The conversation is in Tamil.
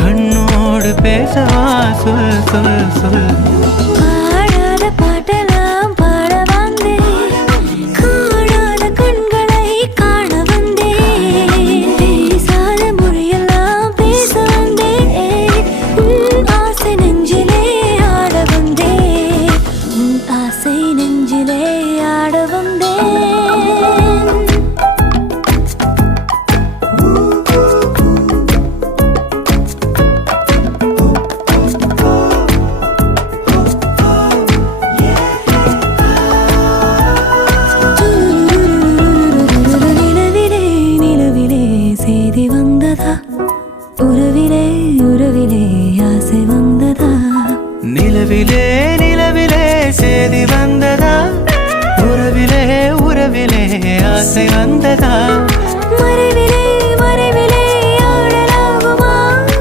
கண்ணோடு பேசவா சொல் சொல் சொல். பாடாத பாட்டெல்லாம் பாட வந்தேன், காணாத கண்களை காண வந்தேன், பேசாத மொழியெல்லாம் பேச வந்தேன், உன் ஆசை நெஞ்சிலே ஆட வந்தேன், உன் ஆசை நெஞ்சிலே ஆட வந்தேன். செய்தி வந்ததா, உறவிலே உறவிலே ஆசை வந்ததா, நிலவிலே நிலவிலே செய்தி வந்ததா, உறவிலே உறவிலே ஆசை வந்ததா.